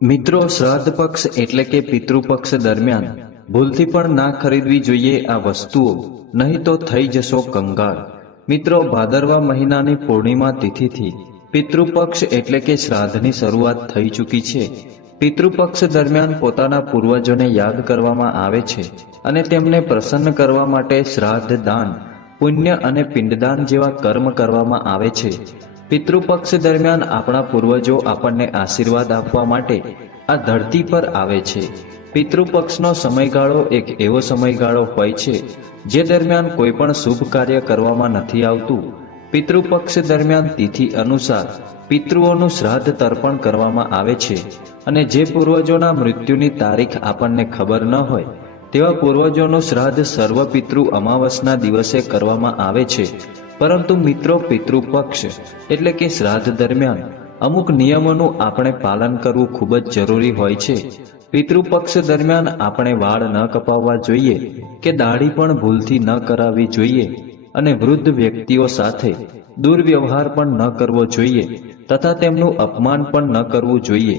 મિત્રો, શ્રાદ્ધ પક્ષ એટલે કે પિતૃપક્ષ દરમિયાન ભૂલથી પણ ના ખરીદવી જોઈએ આ વસ્તુઓ, નહીં તો થઈ જશો કંગાળ. મિત્રો, ભાદરવા મહિનાની પૂર્ણિમા તિથિથી પિતૃપક્ષ એટલે કે શ્રાદ્ધની શરૂઆત થઈ ચૂકી છે. પિતૃપક્ષ દરમિયાન પોતાના પૂર્વજોને યાદ કરવામાં આવે છે અને તેમને પ્રસન્ન કરવા માટે શ્રાદ્ધ દાન, પુણ્ય અને પિંડદાન જેવા કર્મ કરવામાં આવે છે. પિતૃપક્ષ દરમિયાન આપણા પૂર્વજો આપણને આશીર્વાદ આપવા માટે આ ધરતી પર આવે છે. પિતૃપક્ષનો સમયગાળો એક એવો સમયગાળો હોય છે, જે દરમિયાન કોઈ પણ શુભ કાર્ય કરવામાં નથી આવતું. પિતૃપક્ષ દરમિયાન તિથિ અનુસાર પિતૃઓનું શ્રાદ્ધ તર્પણ કરવામાં આવે છે અને જે પૂર્વજોના મૃત્યુની તારીખ આપણને ખબર ન હોય, તેવા પૂર્વજોનું શ્રાદ્ધ સર્વ પિતૃ અમાવસના દિવસે કરવામાં આવે છે. પરંતુ મિત્રો પિતૃપક્ષ એટલે કે શ્રાદ્ધ દરમિયાન અમુક નિયમોનું આપણે પાલન કરવું ખૂબ જ જરૂરી હોય છે. પિતૃપક્ષ દરમિયાન આપણે વાળ ન કપાવવા જોઈએ કે દાઢી પણ ભૂલથી ન કરાવવી જોઈએ અને વૃદ્ધ વ્યક્તિઓ સાથે દુર્વ્યવહાર પણ ન કરવો જોઈએ તથા તેમનું અપમાન પણ ન કરવું જોઈએ.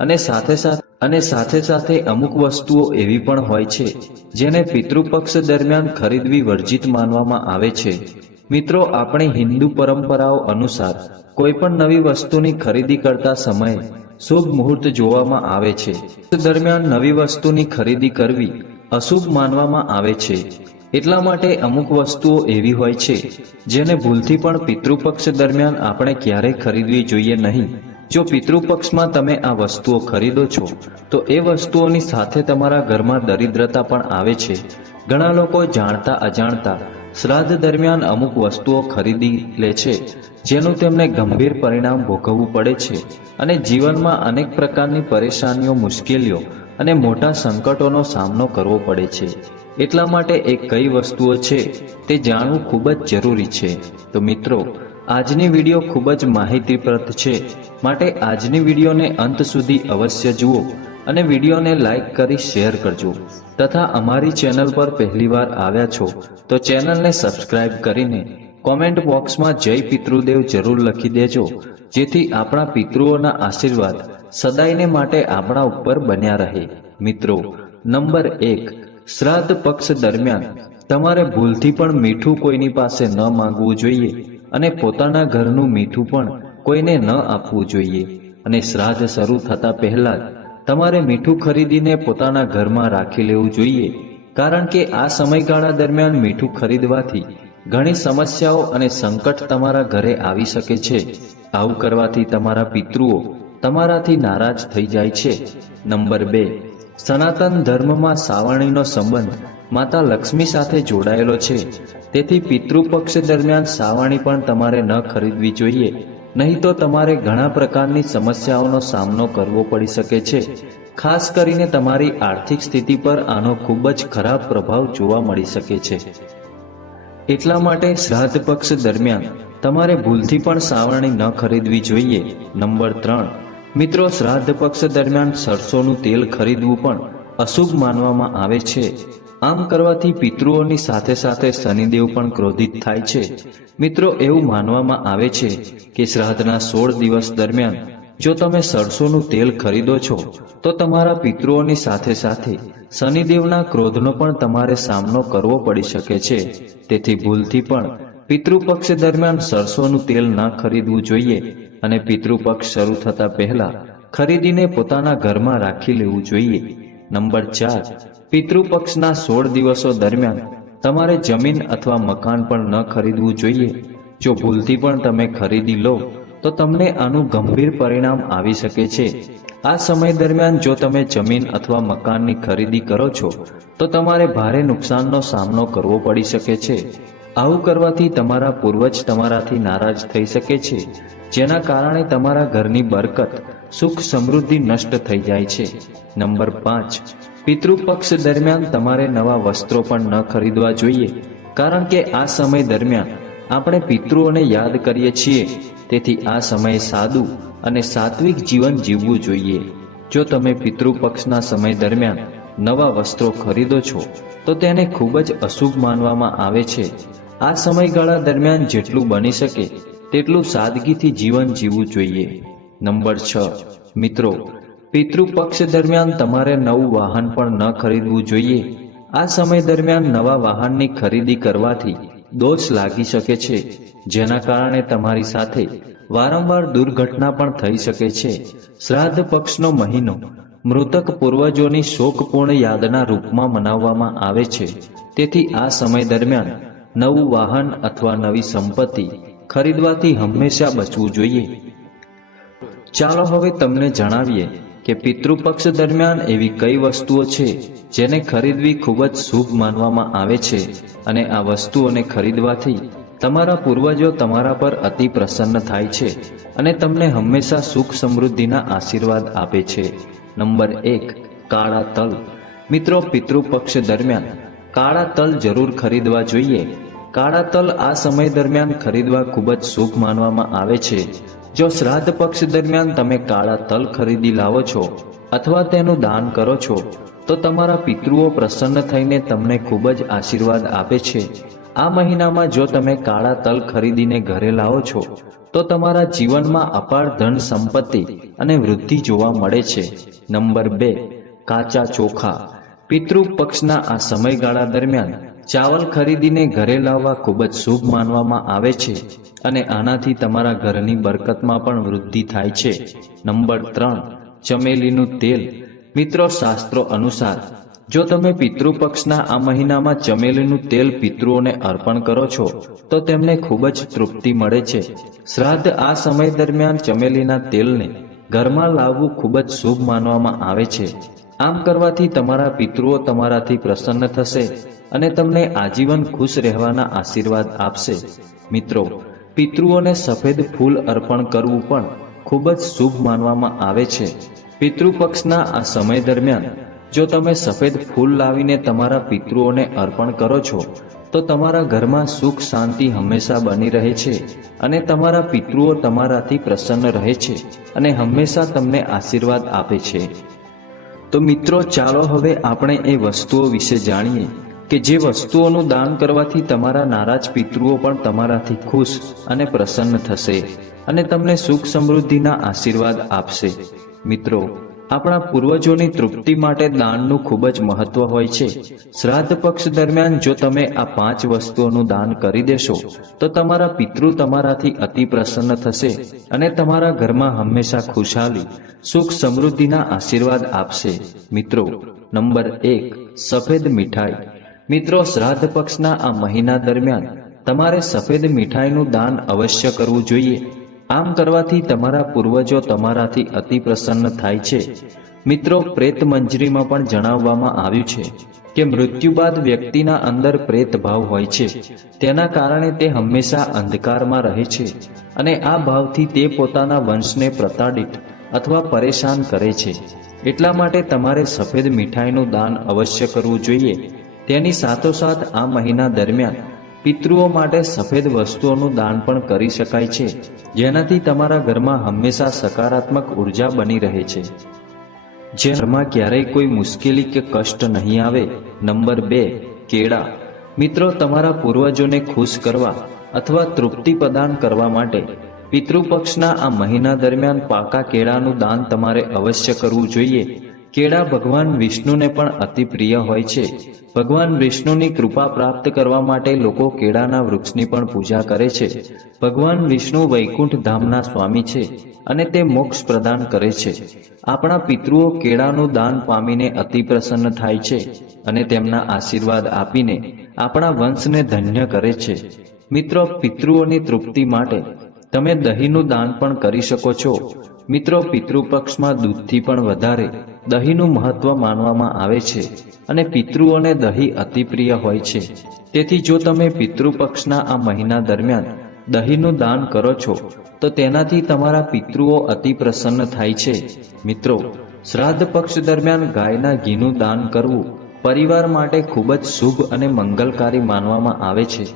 અને સાથે સાથે અને સાથે સાથે અમુક વસ્તુઓ એવી પણ હોય છે જેને પિતૃપક્ષ દરમિયાન ખરીદવી વર્જિત માનવામાં આવે છે. મિત્રો, આપણે હિન્દુ પરંપરાઓ અનુસાર કોઈ પણ નવી વસ્તુની ખરીદી કરતા સમયે શુભ મુહૂર્ત જોવામાં આવે છે. દરમિયાન નવી વસ્તુની ખરીદી કરવી અશુભ માનવામાં આવે છે. એટલા માટે અમુક વસ્તુઓ એવી હોય છે, જેને ભૂલથી પણ પિતૃપક્ષ દરમિયાન આપણે ક્યારેય ખરીદવી જોઈએ નહીં. જો પિતૃપક્ષમાં તમે આ વસ્તુઓ ખરીદો છો, તો એ વસ્તુઓની સાથે તમારા ઘરમાં દરિદ્રતા પણ આવે છે. ઘણા લોકો જાણતા અજાણતા શ્રાદ્ધ દરમિયાન અમુક વસ્તુઓ ખરીદી લે છે, જેનું તેમને ગંભીર પરિણામ ભોગવવું પડે છે અને જીવનમાં અનેક પ્રકારની પરેશાનીઓ, મુશ્કેલીઓ અને મોટા સંકટોનો સામનો કરવો પડે છે. એટલા માટે એ કઈ વસ્તુઓ છે તે જાણવું ખૂબ જ જરૂરી છે. તો મિત્રો, આજની વીડિયો ખૂબ જ માહિતીપ્રદ છે. માટે આજની વિડીયોને અંત સુધી અવશ્ય જુઓ અને વિડીયોને લાઈક કરી શેર કરજો. તથા અમારી ચેનલ પર પહેલીવાર આવ્યા છો, તો ચેનલને સબસ્ક્રાઇબ કરીને કોમેન્ટ બોક્સમાં જય પિતૃદેવ જરૂર લખી દેજો, જેથી આપણા પિતૃઓના આશીર્વાદ સદાયને માટે આપણા ઉપર બન્યા રહે. મિત્રો, નંબર એક, શ્રાદ્ધ પક્ષ દરમિયાન તમારે ભૂલથી પણ મીઠું કોઈની પાસે ન માંગવું જોઈએ અને પોતાના ઘરનું મીઠું પણ કોઈને ન આપવું જોઈએ. અને શ્રાદ્ધ શરૂ થતા પહેલા જ તમારે મીઠું ખરીદીને પોતાના ઘરમાં રાખી લેવું જોઈએ, કારણ કે આ સમયગાળા દરમિયાન મીઠું ખરીદવાથી ઘણી સમસ્યાઓ અને સંકટ તમારા ઘરે આવી શકે છે. આવું કરવાથી તમારા પિતૃઓ તમારાથી નારાજ થઈ જાય છે. નંબર બે, સનાતન ધર્મમાં સાવરણીનો સંબંધ માતા લક્ષ્મી સાથે જોડાયેલો છે. તેથી પિતૃપક્ષ દરમિયાન સાવરણી પણ તમારે ન ખરીદવી જોઈએ. નહીં તો તમારે ઘણા પ્રકારની સમસ્યાઓનો સામનો કરવો પડી શકે છે. ખાસ કરીને તમારી આર્થિક સ્થિતિ પર આનો ખૂબ જ ખરાબ પ્રભાવ જોવા મળી શકે છે. એટલા માટે શ્રાદ્ધ પક્ષ દરમિયાન તમારે ભૂલથી પણ સાવરણી ન ખરીદવી જોઈએ. નંબર ત્રણ. મિત્રો, શ્રાદ્ધ પક્ષ દરમિયાન સરસોનું તેલ ખરીદવું પણ અશુભ માનવામાં આવે છે. આમ કરવાથી પિતૃઓની સાથે સાથે શનિદેવ પણ ક્રોધિત થાય છે. મિત્રો, એવું માનવામાં આવે છે કે શ્રાદ્ધના સોળ દિવસ દરમિયાન જો તમે સરસોનું તેલ ખરીદો છો, તો તમારા પિતૃઓની સાથે સાથે શનિદેવના ક્રોધનો પણ તમારે સામનો કરવો પડી શકે છે. તેથી ભૂલથી પણ પિતૃપક્ષ દરમિયાન સરસોનું તેલ ન ખરીદવું જોઈએ અને પિતૃપક્ષ શરૂ થતા પહેલા ખરીદીને પોતાના ઘરમાં રાખી લેવું જોઈએ. નંબર ચાર, પિતૃપક્ષના સોળ દિવસો દરમિયાન તમારે જમીન અથવા મકાન પણ ન ખરીદવું જોઈએ. જો ભૂલથી પણ તમે ખરીદી લો, તો તમને આનું ગંભીર પરિણામ આવી શકે છે. આ સમય દરમિયાન જો તમે જમીન અથવા મકાનની ખરીદી કરો છો, તો તમારે ભારે નુકસાનનો સામનો કરવો પડી શકે છે. આવું કરવાથી તમારા પૂર્વજ તમારાથી નારાજ થઈ શકે છે, જેના કારણે તમારા ઘરની બરકત સુખ સમૃદ્ધિ નષ્ટ થઈ જાય છે. નંબર પાંચ, પિતૃપક્ષ દરમિયાન તમારે નવા વસ્ત્રો પણ ન ખરીદવા જોઈએ, કારણ કે આ સમય દરમિયાન આપણે પિતૃઓને યાદ કરીએ છીએ. તેથી આ સમયે સાદું અને સાત્વિક જીવન જીવવું જોઈએ. જો તમે પિતૃપક્ષના સમય દરમિયાન નવા વસ્ત્રો ખરીદો છો, તો તેને ખૂબ જ અશુભ માનવામાં આવે છે. આ સમયગાળા દરમિયાન જેટલું બની શકે, તેટલું સાદગીથી જીવન જીવવું જોઈએ. નંબર છ. મિત્રો, પિતૃપક્ષ દરમિયાન તમારે નવું વાહન પણ ન ખરીદવું જોઈએ. આ સમય દરમિયાન નવા વાહનની ખરીદી કરવાથી દોષ લાગી શકે છે, જેના કારણે તમારી સાથે વારંવાર દુર્ઘટના પણ થઈ શકે છે. શ્રાદ્ધ પક્ષનો મહિનો મૃતક પૂર્વજોની શોકપૂર્ણ યાદના રૂપમાં મનાવવામાં આવે છે. તેથી આ સમય દરમિયાન નવું વાહન અથવા નવી સંપત્તિ ખરીદવાથી હંમેશા બચવું જોઈએ. ચાલો હવે તમને જણાવીએ કે પિતૃપક્ષ દરમિયાન એવી કઈ વસ્તુઓ છે જેને ખરીદવી ખૂબ જ શુભ માનવામાં આવે છે અને આ વસ્તુઓને ખરીદવાથી તમારા પૂર્વજો તમારા પર અતિ પ્રસન્ન થાય છે અને તમને હંમેશા સુખ સમૃદ્ધિના આશીર્વાદ આપે છે. નંબર એક, કાળા તલ. મિત્રો, પિતૃપક્ષ દરમિયાન કાળા તલ જરૂર ખરીદવા જોઈએ. કાળા તલ આ સમય દરમિયાન ખરીદવા ખૂબ જ શુભ માનવામાં આવે છે જો શ્રાદ્ધ પક્ષ દરમિયાન તમે કાળા તલ ખરીદી લાવો છો અથવા તેનું દાન કરો છો, તો તમારા પિતૃઓ પ્રસન્ન થઈને તમને ખૂબ જ આશીર્વાદ આપે છે. આ મહિનામાં જો તમે કાળા તલ ખરીદીને ઘરે લાવો છો, તો તમારા જીવનમાં અપાર ધન સંપત્તિ અને વૃદ્ધિ જોવા મળે છે. નંબર બે, કાચા ચોખા. પિતૃ પક્ષના આ સમયગાળા દરમિયાન ચાવલ ખરીદીને ઘરે લાવવા ખૂબ જ શુભ માનવામાં આવે છે અને આનાથી તમારા ઘરની બરકતમાં પણ વૃદ્ધિ થાય છે. નંબર ત્રણ, ચમેલીનું તેલ. મિત્રો, શાસ્ત્રો અનુસાર, જો તમે પિતૃપક્ષના આ મહિનામાં ચમેલીનું તેલ પિતૃઓને અર્પણ કરો છો, તો તેમને ખૂબ જ તૃપ્તિ મળે છે. શ્રાદ્ધ આ સમય દરમિયાન ચમેલીના તેલને ઘરમાં લાવવું ખૂબ જ શુભ માનવામાં આવે છે. આમ કરવાથી તમારા પિતૃઓ તમારાથી પ્રસન્ન થશે. અને તમને આજીવન ખુશ રહેવાના આશીર્વાદ આપશે. મિત્રો, પિતૃઓને સફેદ ફૂલ અર્પણ કરવું પણ ખૂબ જ શુભ માનવામાં આવે છે. પિતૃપક્ષના આ સમય દરમિયાન, જો તમે સફેદ ફૂલ લાવીને તમારા પિતૃઓને અર્પણ કરો છો, તો તમારા ઘરમાં સુખ શાંતિ હંમેશા બની રહે છે અને તમારા પિતૃઓ તમારાથી પ્રસન્ન રહે છે અને હંમેશા તમને આશીર્વાદ આપે છે. તો મિત્રો, ચાલો હવે આપણે એ વસ્તુઓ વિશે જાણીએ. કે જે વસ્તુઓનું દાન કરવાથી તમારા નારાજ પિતૃઓ પણ તમારાથી ખુશ અને પ્રસન્ન થશે અને તમને સુખ સમૃદ્ધિના આશીર્વાદ આપશે. મિત્રો, આપણા પૂર્વજોની તૃપ્તિ માટે દાનનું ખૂબ જ મહત્વ હોય છે. શ્રાદ્ધ પક્ષ દરમિયાન જો તમે આ પાંચ વસ્તુઓનું દાન કરી દેશો, તો તમારા પિતૃ તમારાથી અતિ પ્રસન્ન થશે અને તમારા ઘરમાં હંમેશા ખુશહાલી સુખ સમૃદ્ધિના આશીર્વાદ આપશે. મિત્રો, નંબર એક, સફેદ મીઠાઈ. મિત્રો, શ્રાદ્ધ પક્ષના આ મહિના દરમિયાન તમારે સફેદ મીઠાઈનું દાન અવશ્ય કરવું જોઈએ. આમ કરવાથી તમારા પૂર્વજો તમારાથી અતિ પ્રસન્ન થાય છે. મિત્રો, પ્રેત મંજરીમાં પણ જણાવવામાં આવ્યું છે કે મૃત્યુ બાદ વ્યક્તિના અંદર પ્રેત ભાવ હોય છે. તેના કારણે તે હંમેશા અંધકારમાં રહે છે અને આ ભાવથી તે પોતાના વંશને પ્રતાડિત અથવા પરેશાન કરે છે. એટલા માટે તમારે સફેદ મીઠાઈનું દાન અવશ્ય કરવું જોઈએ. તેની સાથોસાથ આ મહિના દરમિયાન પિતૃઓ માટે સફેદ વસ્તુઓનું દાન પણ કરી શકાય છે, જેનાથી તમારા ઘરમાં હંમેશા સકારાત્મક ઊર્જા બની રહે છે. જે ઘરમાં ક્યારેય કોઈ મુશ્કેલી કે કષ્ટ નહીં આવે, નંબર બે, કેળા. મિત્રો, તમારા પૂર્વજોને ખુશ કરવા અથવા તૃપ્તિ પ્રદાન કરવા માટે પિતૃપક્ષના આ મહિના દરમિયાન પાકા કેળાનું દાન તમારે અવશ્ય કરવું જોઈએ. કેળા ભગવાન વિષ્ણુને પણ અતિ પ્રિય હોય છે. ભગવાન વિષ્ણુની કૃપા પ્રાપ્ત કરવા માટે લોકો કેળાના વૃક્ષની પણ પૂજા કરે છે. ભગવાન વિષ્ણુ વૈકુંઠ ધામના સ્વામી છે અને તે મોક્ષ પ્રદાન કરે છે. આપણા પિતૃઓ કેળાનું દાન પામીને અતિ પ્રસન્ન થાય છે અને તેમના આશીર્વાદ આપીને આપણા વંશને ધન્ય કરે છે. મિત્રો, પિતૃઓની તૃપ્તિ માટે તમે દહીંનું દાન પણ કરી શકો છો. મિત્રો, પિતૃપક્ષમાં દૂધથી પણ વધારે દહીંનું મહત્વ માનવામાં આવે છે અને પિતૃઓને દહીં અતિ પ્રિય હોય છે. તેથી જો તમે પિતૃપક્ષના આ મહિના દરમિયાન દહીંનું દાન કરો છો, તો તેનાથી તમારા પિતૃઓ અતિ પ્રસન્ન થાય છે. મિત્રો, શ્રાદ્ધ પક્ષ દરમિયાન ગાયના ઘીનું દાન કરવું પરિવાર માટે ખૂબ જ શુભ અને મંગલકારી માનવામાં આવે છે.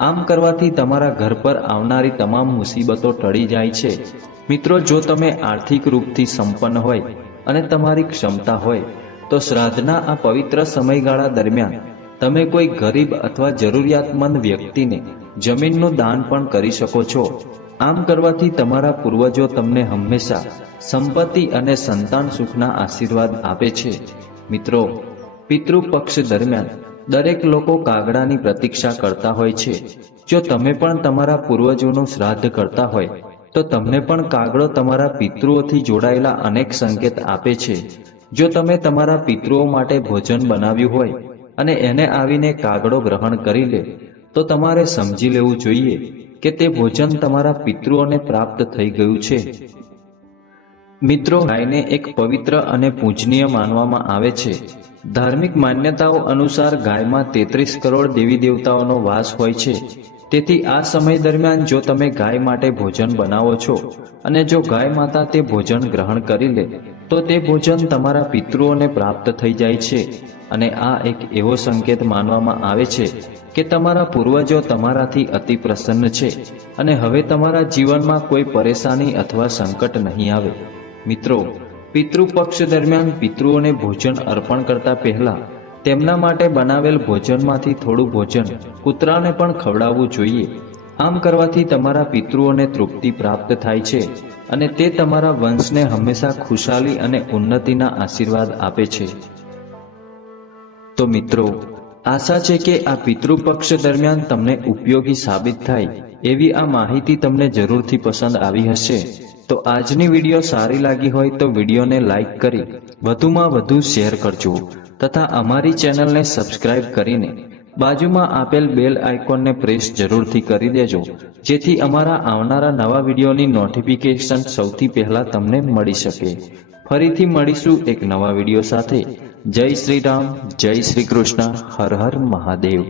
આમ કરવાથી તમારા ઘર પર આવનારી તમામ મુસીબતો ટળી જાય છે. મિત્રો, જો તમે આર્થિક રૂપથી સંપન્ન હોય અને તમારી ક્ષમતા હોય, તો શ્રાદ્ધના આ પવિત્ર સમયગાળા દરમિયાન તમે કોઈ ગરીબ અથવા જરૂરિયાતમંદ વ્યક્તિને જમીનનું દાન પણ કરી શકો છો. આમ કરવાથી તમારા પૂર્વજો તમને હંમેશા સંપત્તિ અને સંતાન સુખના આશીર્વાદ આપે છે. મિત્રો, પિતૃપક્ષ દરમિયાન દરેક લોકો કાગડાની પ્રતીક્ષા કરતા હોય છે. જો તમે પણ તમારા પૂર્વજોનું શ્રાદ્ધ કરતા હોય તો તમને પણ કાગડો તમારા પિતૃઓથી જોડાયેલા અનેક સંકેત આપે છે. જો તમે તમારા પિતૃઓ માટે ભોજન બનાવ્યું હોય અને એને આવીને કાગડો ગ્રહણ કરી લે, તો તમારે સમજી લેવું જોઈએ કે તે ભોજન તમારા પિતૃઓને પ્રાપ્ત થઈ ગયું છે. મિત્રો, ગાયને એક પવિત્ર અને પૂજનીય માનવામાં આવે છે. ધાર્મિક માન્યતાઓ અનુસાર ગાયમાં તેત્રીસ કરોડ દેવી દેવતાઓનો વાસ હોય છે. તેથી આ સમય દરમિયાન જો તમે ગાય માટે ભોજન બનાવો છો અને જો ગાય માતા તે ભોજન ગ્રહણ કરી લે, તો તે ભોજન તમારા પિતૃઓને પ્રાપ્ત થઈ જાય છે. અને આ એક એવો સંકેત માનવામાં આવે છે કે તમારા પૂર્વજો તમારાથી અતિ પ્રસન્ન છે અને હવે તમારા જીવનમાં કોઈ પરેશાની અથવા સંકટ નહીં આવે. મિત્રો, પિતૃપક્ષ દરમિયાન પિતૃઓને ભોજન અર્પણ કરતા પહેલા તેમના માટે બનાવેલ ભોજનમાંથી થોડું ભોજન કૂતરાને પણ ખવડાવવું જોઈએ. આમ કરવાથી તમારા પિતૃઓને તૃપ્તિ પ્રાપ્ત થાય છે અને તે તમારા વંશને હંમેશા ખુશાલી અને ઉન્નતિના આશીર્વાદ આપે છે. તો મિત્રો, આશા છે કે આ પિતૃપક્ષ દરમિયાન તમને ઉપયોગી સાબિત થાય એવી આ માહિતી તમને જરૂરથી પસંદ આવી હશે. તો આજની વીડિયો સારી લાગી હોય તો વિડીયોને લાઈક કરી, વધુમાં વધુ શેર કરજો. તથા અમારી ચેનલને સબસ્ક્રાઇબ કરીને બાજુમાં આપેલ બેલ આઇકોનને પ્રેસ જરૂરથી કરી દેજો, જેથી અમારા આવનારા નવા વિડીયોની નોટિફિકેશન સૌથી પહેલાં તમને મળી શકે. ફરીથી મળીશું એક નવા વીડિયો સાથે. જય શ્રી રામ, જય શ્રી કૃષ્ણ, હર હર મહાદેવ.